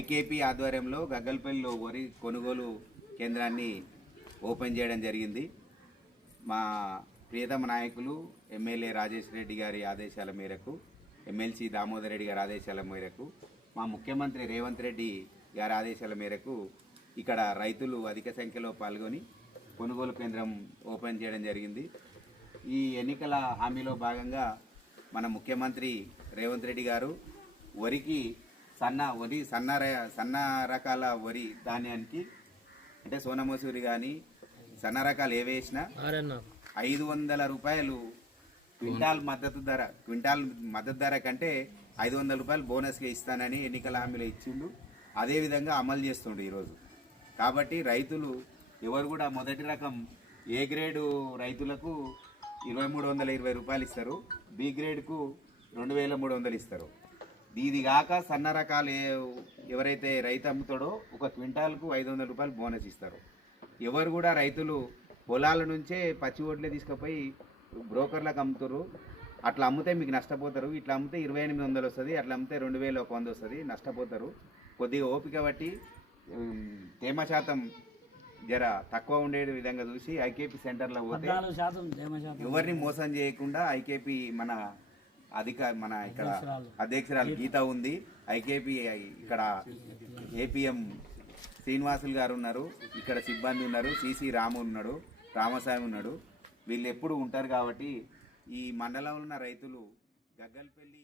IKP ఆధ్వర్యంలో గగ్గల్పల్లిలో వరి కొనుగోలు కేంద్రాన్ని ఓపెన్ చేయడం జరిగింది. మా ప్రియతమ నాయకులు ఎమ్మెల్యే రాజేష్ రెడ్డి గారి ఆదేశాల మేరకు ఎమ్మెల్సీ దామోదర్ రెడ్డి గారి ఆదేశాల మేరకు మా ముఖ్యమంత్రి రేవంత్ రెడ్డి గారి ఆదేశాల మేరకు ఇక్కడ రైతులు అధిక సంఖ్యలో పాల్గొని కొనుగోలు కేంద్రం ఓపెన్ చేయడం జరిగింది. ఈ ఎన్నికల హామీలో భాగంగా మన ముఖ్యమంత్రి రేవంత్ రెడ్డి గారు వరికి సన్న వరి సన్న సన్న రకాల వరి ధాన్యానికి అంటే సోనమసూరి కానీ సన్న రకాలు ఏ వేసినా ఐదు వందల రూపాయలు క్వింటాల్ మద్దతు ధర క్వింటాల్ మద్దతు ధర కంటే ఐదు వందల రూపాయలు బోనస్గా ఇస్తానని ఎన్నికల హామీలో ఇచ్చిండు. అదేవిధంగా అమలు చేస్తుండు ఈరోజు. కాబట్టి రైతులు ఎవరు కూడా మొదటి రకం ఏ గ్రేడు రైతులకు ఇరవై మూడు వందల ఇరవై రూపాయలు ఇస్తారు బి గ్రేడ్కు రెండు వేల మూడు వందలు ఇస్తారు. ఇది కాక సన్న రకాలు ఎవరైతే రైతు అమ్ముతాడో ఒక క్వింటాల్కు ఐదు వందల రూపాయలు బోనస్ ఇస్తారు. ఎవరు కూడా రైతులు పొలాల నుంచే పచ్చి ఓట్లే తీసుకుపోయి బ్రోకర్లకు అమ్ముతారు. అట్లా అమ్మితే మీకు నష్టపోతారు. ఇట్లా అమ్మితే ఇరవై ఎనిమిది వందలు వస్తుంది. అట్లా అమ్మితే రెండు వేల ఒక వంద వస్తుంది. నష్టపోతారు. కొద్దిగా ఓపిక బట్టి తేమ శాతం జర తక్కువ ఉండే విధంగా చూసి ఐకేపీ సెంటర్లో పోతే ఎవరిని మోసం చేయకుండా ఐకేపీ మన అధిక మన ఇక్కడ అధ్యక్షురాలు. గీత ఉంది. ఐకేపీ ఇక్కడ ఏపీఎం శ్రీనివాసులు గారు ఉన్నారు. ఇక్కడ సిబ్బంది ఉన్నారు. సిసి రాము ఉన్నాడు. రామస్వామి ఉన్నాడు. వీళ్ళు ఎప్పుడు ఉంటారు కాబట్టి ఈ మండలంలో ఉన్న రైతులు గగ్గల్పల్లి